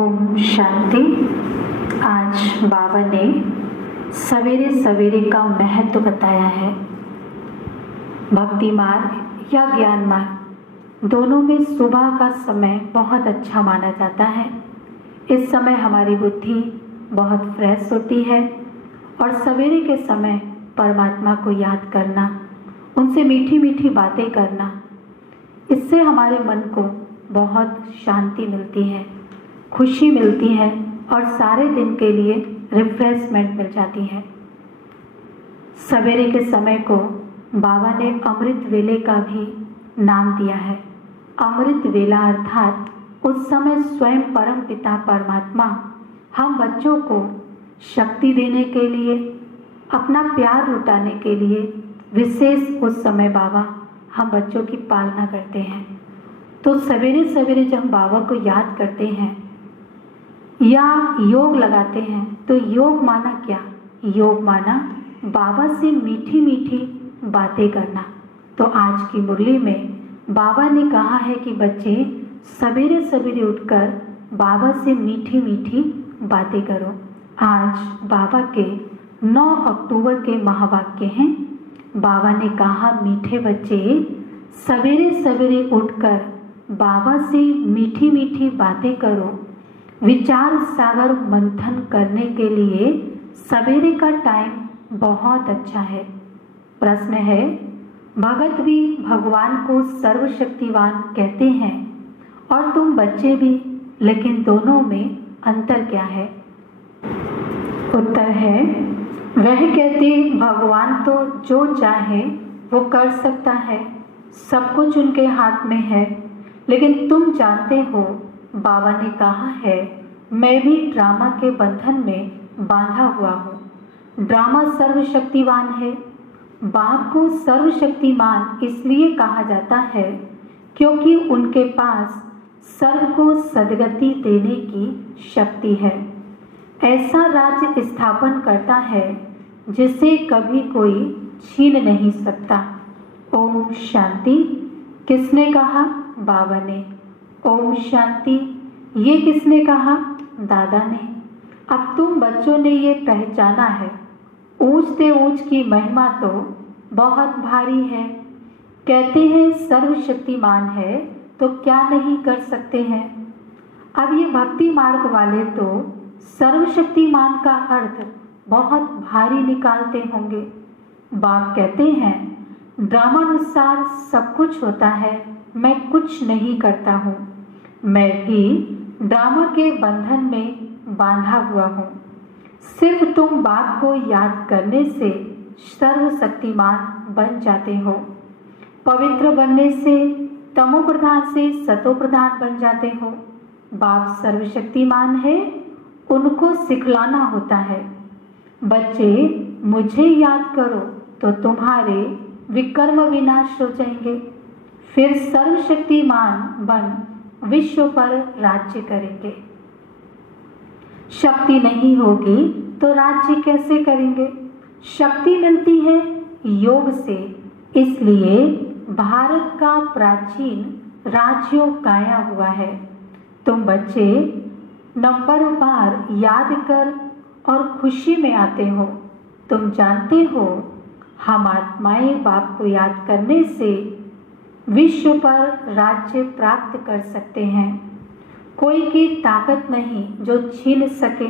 ओम शांति। आज बाबा ने सवेरे सवेरे का महत्व बताया है। भक्ति मार्ग या ज्ञान मार्ग दोनों में सुबह का समय बहुत अच्छा माना जाता है। इस समय हमारी बुद्धि बहुत फ्रेश होती है और सवेरे के समय परमात्मा को याद करना, उनसे मीठी मीठी बातें करना, इससे हमारे मन को बहुत शांति मिलती है, खुशी मिलती है और सारे दिन के लिए रिफ्रेशमेंट मिल जाती है। सवेरे के समय को बाबा ने अमृत वेले का भी नाम दिया है। अमृत वेला अर्थात उस समय स्वयं परम पिता परमात्मा हम बच्चों को शक्ति देने के लिए, अपना प्यार लुटाने के लिए विशेष उस समय बाबा हम बच्चों की पालना करते हैं। तो सवेरे सवेरे जब हम बाबा को याद करते हैं या योग लगाते हैं तो योग माना क्या? योग माना बाबा से मीठी मीठी बातें करना। तो आज की मुरली में बाबा ने कहा है कि बच्चे सवेरे सवेरे उठकर बाबा से मीठी मीठी बातें करो। आज बाबा के 9 अक्टूबर के महावाक्य हैं। बाबा ने कहा, मीठे बच्चे सवेरे सवेरे उठकर बाबा से मीठी मीठी बातें करो। विचार सागर मंथन करने के लिए सवेरे का टाइम बहुत अच्छा है। प्रश्न है, भगत भी भगवान को सर्वशक्तिवान कहते हैं और तुम बच्चे भी, लेकिन दोनों में अंतर क्या है? उत्तर है, वह कहते भगवान तो जो चाहे वो कर सकता है, सब कुछ उनके हाथ में है, लेकिन तुम जानते हो बाबा ने कहा है मैं भी ड्रामा के बंधन में बांधा हुआ हूँ। ड्रामा सर्वशक्तिवान है। बाप को सर्वशक्तिमान इसलिए कहा जाता है क्योंकि उनके पास सर्व को सद्गति देने की शक्ति है। ऐसा राज्य स्थापन करता है जिसे कभी कोई छीन नहीं सकता। ओम शांति। किसने कहा? बाबा ने। ओम शांति ये किसने कहा? दादा ने। अब तुम बच्चों ने ये पहचाना है, ऊंचते ऊंच की महिमा तो बहुत भारी है। कहते हैं सर्वशक्तिमान है तो क्या नहीं कर सकते हैं। अब ये भक्ति मार्ग वाले तो सर्वशक्तिमान का अर्थ बहुत भारी निकालते होंगे। बाप कहते हैं ड्रामानुसार सब कुछ होता है, मैं कुछ नहीं करता हूँ। मैं भी ड्रामा के बंधन में बांधा हुआ हूँ। सिर्फ तुम बाप को याद करने से सर्वशक्तिमान बन जाते हो। पवित्र बनने से तमो प्रधान से सतो प्रधान बन जाते हो। बाप सर्वशक्तिमान है, उनको सिखलाना होता है। बच्चे मुझे याद करो तो तुम्हारे विकर्म विनाश हो जाएंगे, फिर सर्वशक्तिमान बन विश्व पर राज्य करेंगे। शक्ति नहीं होगी तो राज्य कैसे करेंगे? शक्ति मिलती है योग से, इसलिए भारत का प्राचीन राज्योग गाया हुआ है। तुम बच्चे नंबर बार याद कर और खुशी में आते हो। तुम जानते हो हम आत्माएं बाप को याद करने से विश्व पर राज्य प्राप्त कर सकते हैं। कोई की ताकत नहीं जो छीन सके।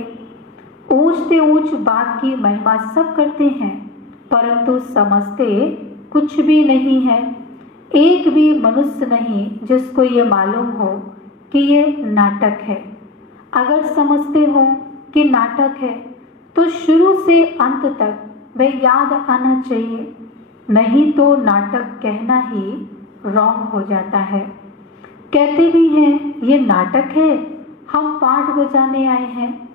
ऊंचते ऊंच बाप की महिमा सब करते हैं, परंतु समझते कुछ भी नहीं है। एक भी मनुष्य नहीं जिसको ये मालूम हो कि ये नाटक है। अगर समझते हो कि नाटक है तो शुरू से अंत तक वह याद आना चाहिए, नहीं तो नाटक कहना ही रॉन्ग हो जाता है। कहते भी हैं ये नाटक है, हम पाठ बजाने आए हैं,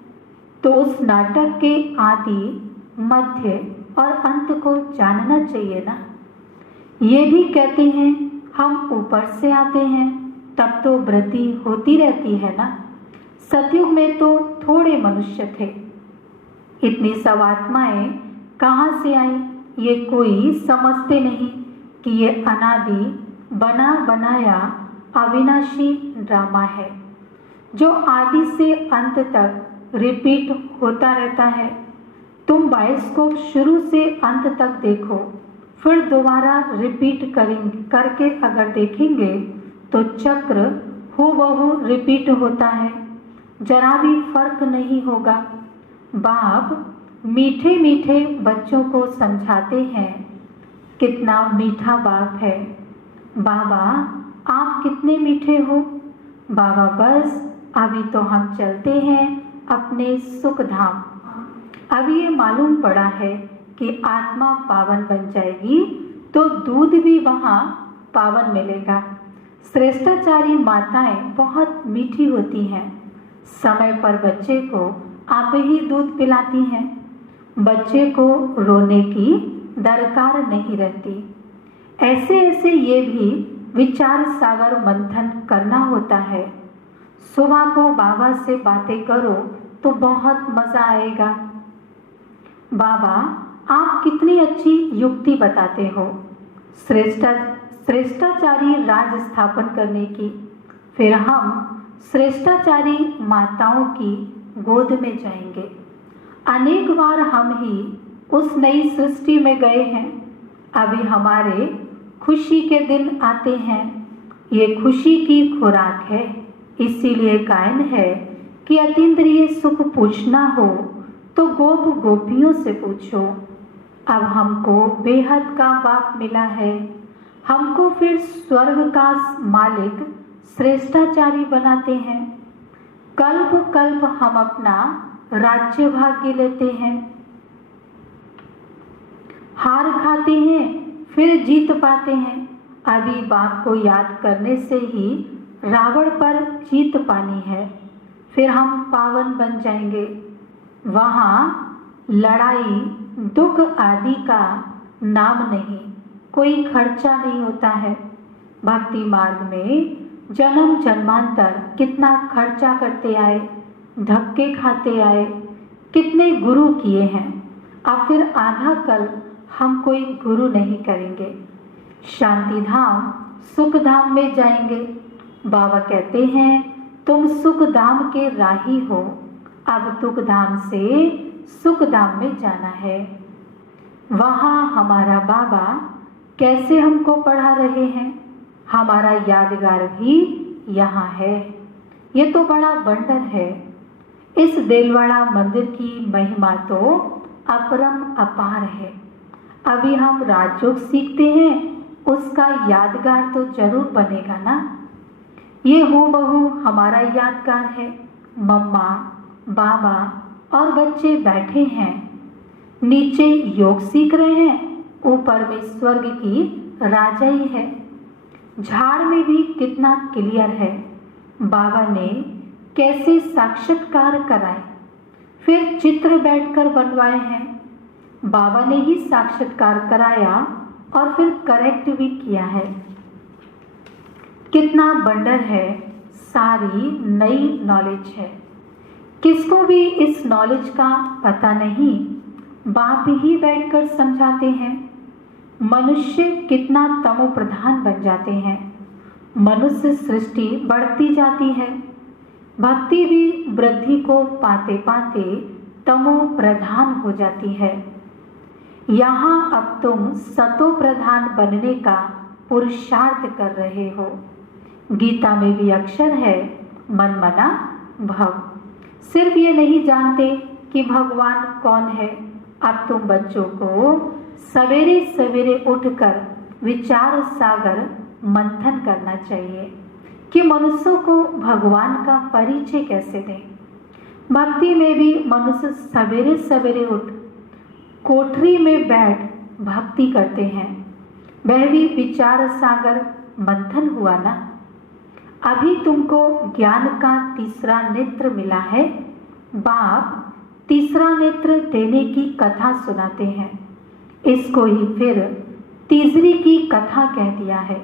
तो उस नाटक के आदि, मध्य और अंत को जानना चाहिए ना। ये भी कहते हैं हम ऊपर से आते हैं, तब तो वृद्धि होती रहती है ना। सतयुग में तो थोड़े मनुष्य थे, इतनी सब आत्माएं कहाँ से आई ये कोई समझते नहीं कि ये अनादि बना बनाया अविनाशी ड्रामा है। जो आदि से अंत तक रिपीट होता रहता है। तुम बायोस्कोप शुरू से अंत तक देखो, फिर दोबारा रिपीट करके अगर देखेंगे तो चक्र हूबहू रिपीट होता है, जरा भी फर्क नहीं होगा। बाप मीठे मीठे बच्चों को समझाते हैं, कितना मीठा बाप है। बाबा आप कितने मीठे हो। बाबा बस अभी तो हम चलते हैं अपने सुख धाम। अभी ये मालूम पड़ा है कि आत्मा पावन बन जाएगी तो दूध भी वहाँ पावन मिलेगा। श्रेष्ठाचारी माताएं बहुत मीठी होती हैं, समय पर बच्चे को आप ही दूध पिलाती हैं। बच्चे को रोने की दरकार नहीं रहती। ऐसे ऐसे ये भी विचार सागर मंथन करना होता है। सुबह को बाबा से बातें करो तो बहुत मज़ा आएगा। बाबा आप कितनी अच्छी युक्ति बताते हो श्रेष्ठाचारी राज स्थापन करने की। फिर हम श्रेष्ठाचारी माताओं की गोद में जाएंगे। अनेक बार हम ही उस नई सृष्टि में गए हैं। अभी हमारे खुशी के दिन आते हैं। ये खुशी की खुराक है। इसीलिए गायन है कि अतीन्द्रिय सुख पूछना हो तो गोप गोपियों से पूछो। अब हमको बेहद का बाप मिला है, हमको फिर स्वर्ग का मालिक श्रेष्ठाचारी बनाते हैं। कल्प कल्प हम अपना राज्य भाग्य लेते हैं, हार खाते हैं फिर जीत पाते हैं। अभी बाप को याद करने से ही रावण पर जीत पानी है, फिर हम पावन बन जाएंगे। वहाँ लड़ाई दुख आदि का नाम नहीं, कोई खर्चा नहीं होता है। भक्ति मार्ग में जन्म जन्मांतर कितना खर्चा करते आए, धक्के खाते आए, कितने गुरु किए हैं। अब फिर आधा कल हम कोई गुरु नहीं करेंगे, शांति धाम सुख धाम में जाएंगे। बाबा कहते हैं तुम सुख धाम के राही हो, अब दुख धाम से सुख धाम में जाना है। वहाँ हमारा बाबा कैसे हमको पढ़ा रहे हैं, हमारा यादगार भी यहाँ है। ये तो बड़ा वंडर है। इस देलवाड़ा मंदिर की महिमा तो अपरम अपार है। अभी हम राजयोग सीखते हैं, उसका यादगार तो जरूर बनेगा ना। ये हूबहू हमारा यादगार है। मम्मा बाबा और बच्चे बैठे हैं, नीचे योग सीख रहे हैं, ऊपर में स्वर्ग की राजाई है। झाड़ में भी कितना क्लियर है, बाबा ने कैसे साक्षात्कार कराए, फिर चित्र बैठकर बनवाए हैं। बाबा ने ही साक्षात्कार कराया और फिर करेक्ट भी किया है। कितना वंडर है, सारी नई नॉलेज है। किसको भी इस नॉलेज का पता नहीं, बाप ही बैठकर समझाते हैं। मनुष्य कितना तमो प्रधान बन जाते हैं, मनुष्य सृष्टि बढ़ती जाती है। भक्ति भी वृद्धि को पाते पाते तमो प्रधान हो जाती है। यहाँ अब तुम सतो प्रधान बनने का पुरुषार्थ कर रहे हो। गीता में भी अक्षर है मन मना भव। सिर्फ ये नहीं जानते कि भगवान कौन है। अब तुम बच्चों को सवेरे सवेरे उठकर विचार सागर मंथन करना चाहिए कि मनुष्यों को भगवान का परिचय कैसे दें। भक्ति में भी मनुष्य सवेरे सवेरे उठ कोठरी में बैठ भक्ति करते हैं, वह भी विचार सागर मंथन हुआ ना। अभी तुमको ज्ञान का तीसरा नेत्र मिला है। बाप तीसरा नेत्र देने की कथा सुनाते हैं, इसको ही फिर तीसरी की कथा कह दिया है।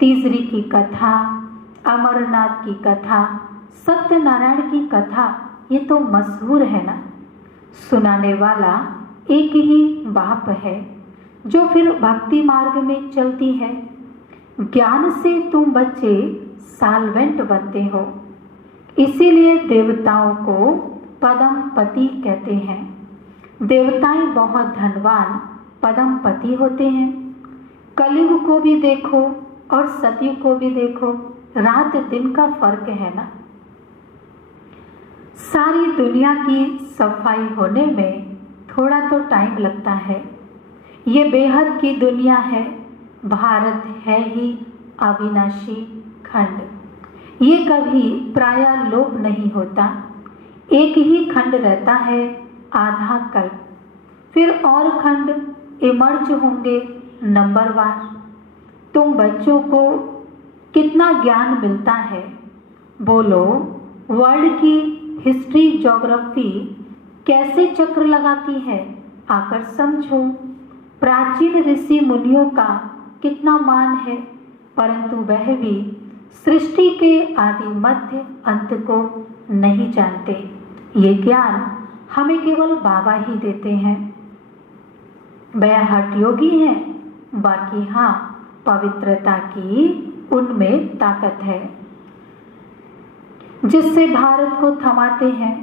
तीसरी की कथा, अमरनाथ की कथा, सत्यनारायण की कथा, ये तो मशहूर है ना। सुनाने वाला एक ही बाप है जो फिर भक्ति मार्ग में चलती है। ज्ञान से तुम बच्चे साल्वेंट बनते हो। इसीलिए देवताओं को पद्मपति कहते हैं। देवताएं बहुत धनवान पद्मपति होते हैं। कलयुग को भी देखो और सतयुग को भी देखो, रात दिन का फर्क है ना। सारी दुनिया की सफाई होने में थोड़ा तो टाइम लगता है। ये बेहद की दुनिया है। भारत है ही अविनाशी खंड। ये कभी प्रायः लोप नहीं होता। एक ही खंड रहता है आधा कल्प, फिर और खंड इमर्ज होंगे नंबरवार। तुम बच्चों को कितना ज्ञान मिलता है, बोलो। वर्ल्ड की हिस्ट्री ज्योग्राफी कैसे चक्र लगाती है, आकर समझो। प्राचीन ऋषि मुनियों का कितना मान है, परंतु वह भी सृष्टि के आदि मध्य अंत को नहीं जानते। ये ज्ञान हमें केवल बाबा ही देते हैं। वह हठ योगी हैं, बाकी हाँ, पवित्रता की उनमें ताकत है जिससे भारत को थमाते हैं।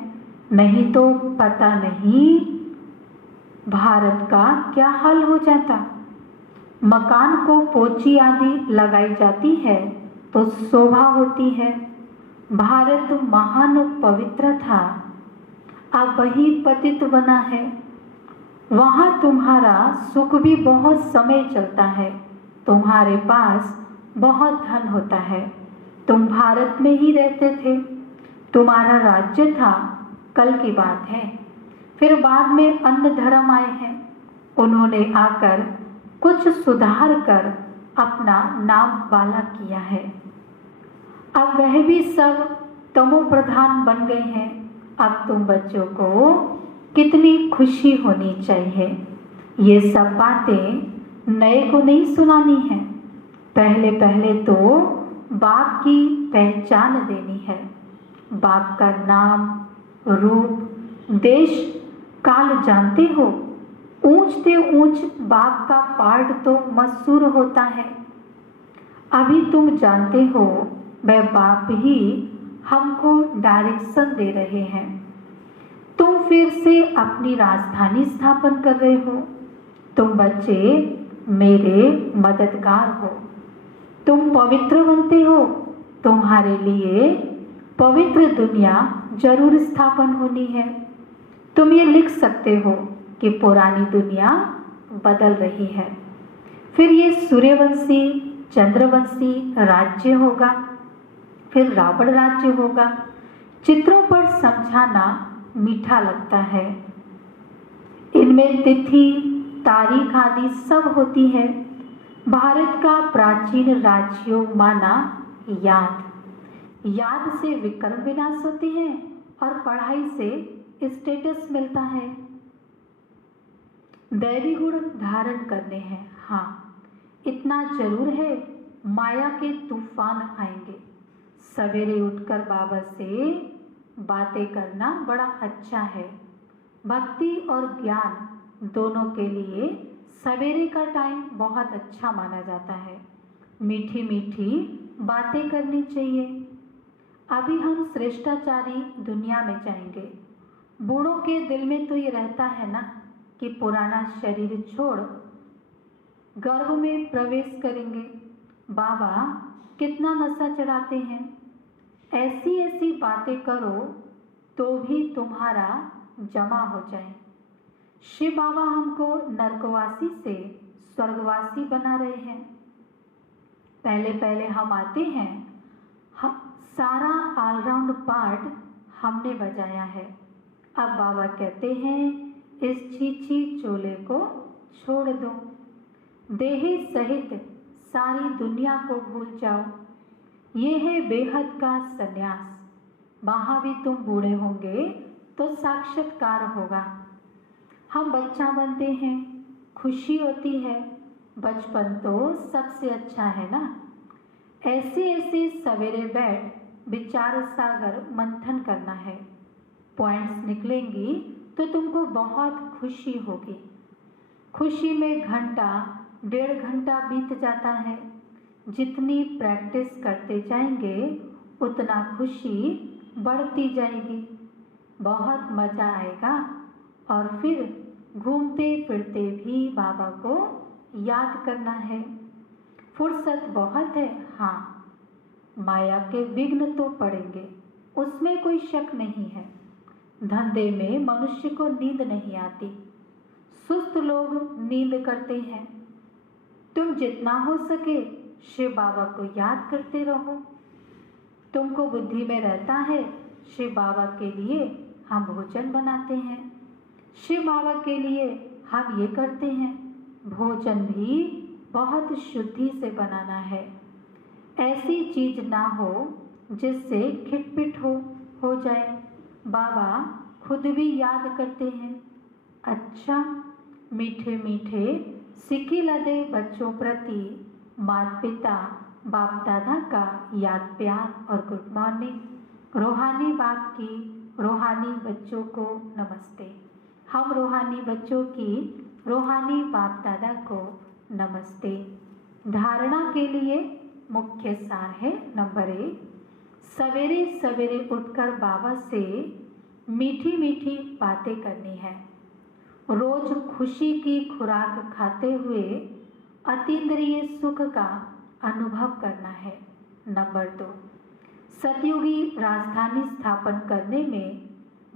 नहीं तो पता नहीं भारत का क्या हाल हो जाता। मकान को पोची आदि लगाई जाती है तो शोभा होती है। भारत महान पवित्र था, अब वही पतित बना है। वहाँ तुम्हारा सुख भी बहुत समय चलता है। तुम्हारे पास बहुत धन होता है। तुम भारत में ही रहते थे, तुम्हारा राज्य था, कल की बात है। फिर बाद में अन्य धर्म आए हैं, उन्होंने आकर कुछ सुधार कर अपना नाम वाला किया है। अब वह भी सब तमो प्रधान बन गए हैं। अब तुम बच्चों को कितनी खुशी होनी चाहिए। ये सब बातें नए को नहीं सुनानी है। पहले पहले तो बाप की पहचान देनी है। बाप का नाम, रूप, देश, काल जानते हो। ऊंचते ऊंच बाप का पार्ट तो मशहूर होता है। अभी तुम जानते हो वह बाप ही हमको डायरेक्शन दे रहे हैं। तुम फिर से अपनी राजधानी स्थापन कर रहे हो। तुम बच्चे मेरे मददगार हो। तुम पवित्र बनते हो। तुम्हारे लिए पवित्र दुनिया जरूर स्थापन होनी है। तुम ये लिख सकते हो कि पुरानी दुनिया बदल रही है। फिर ये सूर्यवंशी, चंद्रवंशी राज्य होगा, फिर रावण राज्य होगा। चित्रों पर समझाना मीठा लगता है। इनमें तिथि, तारीख आदि सब होती है। भारत का प्राचीन राज्यों माना याद से विक्रम विनाश होते हैं और पढ़ाई से स्टेटस मिलता है। दैवी गुण धारण करने हैं। हाँ, इतना जरूर है, माया के तूफान आएंगे। सवेरे उठकर बाबा से बातें करना बड़ा अच्छा है। भक्ति और ज्ञान दोनों के लिए सवेरे का टाइम बहुत अच्छा माना जाता है। मीठी मीठी बातें करनी चाहिए। अभी हम श्रेष्ठाचारी दुनिया में जाएंगे। बूढ़ों के दिल में तो ये रहता है ना कि पुराना शरीर छोड़ गर्भ में प्रवेश करेंगे। बाबा कितना नशा चढ़ाते हैं। ऐसी ऐसी बातें करो तो भी तुम्हारा जमा हो जाए। शिव बाबा हमको नरकवासी से स्वर्गवासी बना रहे हैं। पहले पहले हम आते हैं, हम सारा ऑलराउंड पार्ट हमने बजाया है। अब बाबा कहते हैं इस छीछी चोले को छोड़ दो, देही सहित सारी दुनिया को भूल जाओ। ये है बेहद का संन्यास। वहाँ भी तुम बूढ़े होंगे तो साक्षात्कार होगा। हम बच्चा बनते हैं, खुशी होती है। बचपन तो सबसे अच्छा है ना। ऐसे ऐसे सवेरे बैठ विचार सागर मंथन करना है। पॉइंट्स निकलेंगी तो तुमको बहुत खुशी होगी। खुशी में घंटा 1.5 घंटा बीत जाता है। जितनी प्रैक्टिस करते जाएंगे उतना खुशी बढ़ती जाएगी। बहुत मज़ा आएगा और फिर घूमते फिरते भी बाबा को याद करना है। फुर्सत बहुत है, हाँ, माया के विघ्न तो पड़ेंगे, उसमें कोई शक नहीं है। धंधे में मनुष्य को नींद नहीं आती, सुस्त लोग नींद करते हैं। तुम जितना हो सके शिव बाबा को याद करते रहो। तुमको बुद्धि में रहता है शिव बाबा के लिए हम भोजन बनाते हैं, शिव बाबा के लिए हम ये करते हैं। भोजन भी बहुत शुद्धि से बनाना है, ऐसी चीज ना हो जिससे खिटपिट हो जाए। बाबा खुद भी याद करते हैं। अच्छा, मीठे मीठे सिक्के लदे बच्चों प्रति माता पिता बाप दादा का याद प्यार और गुड मॉर्निंग। रूहानी बाप की रूहानी बच्चों को नमस्ते। हम रूहानी बच्चों की रूहानी बाप दादा को नमस्ते। धारणा के लिए मुख्य सार है नंबर 1, सवेरे सवेरे उठकर बाबा से मीठी मीठी बातें करनी है। रोज खुशी की खुराक खाते हुए अतीन्द्रिय सुख का अनुभव करना है। नंबर 2, सतयुगी राजधानी स्थापन करने में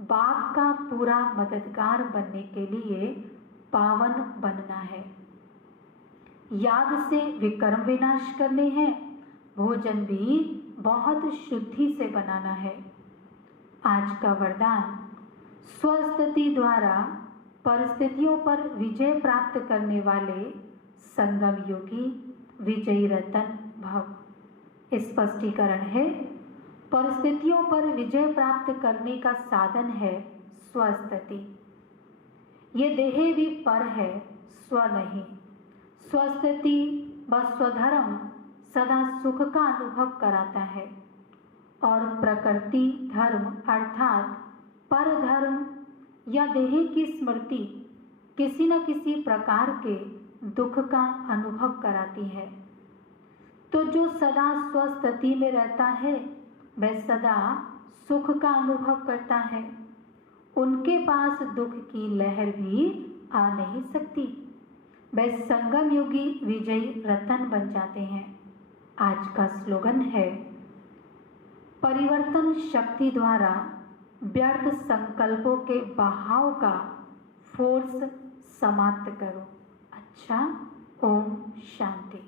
बाप का पूरा मददगार बनने के लिए पावन बनना है। याद से विकर्म विनाश करने हैं। भोजन भी बहुत शुद्धि से बनाना है। आज का वरदान, स्वस्थिति द्वारा परिस्थितियों पर विजय प्राप्त करने वाले संगम योगी विजयी रतन भव। स्पष्टीकरण है, परिस्थितियों पर विजय प्राप्त करने का साधन है स्वस्थिति। ये देह भी पर है, स्व नहीं। स्वस्थिति व स्वधर्म सदा सुख का अनुभव कराता है और प्रकृति धर्म अर्थात पर धर्म या देह की स्मृति किसी न किसी प्रकार के दुख का अनुभव कराती है। तो जो सदा स्वस्थिति में रहता है वह सदा सुख का अनुभव करता है। उनके पास दुख की लहर भी आ नहीं सकती। वह संगम योगी विजयी रतन बन जाते हैं। आज का स्लोगन है, परिवर्तन शक्ति द्वारा व्यर्थ संकल्पों के बहाव का फोर्स समाप्त करो। अच्छा, ओम शांति।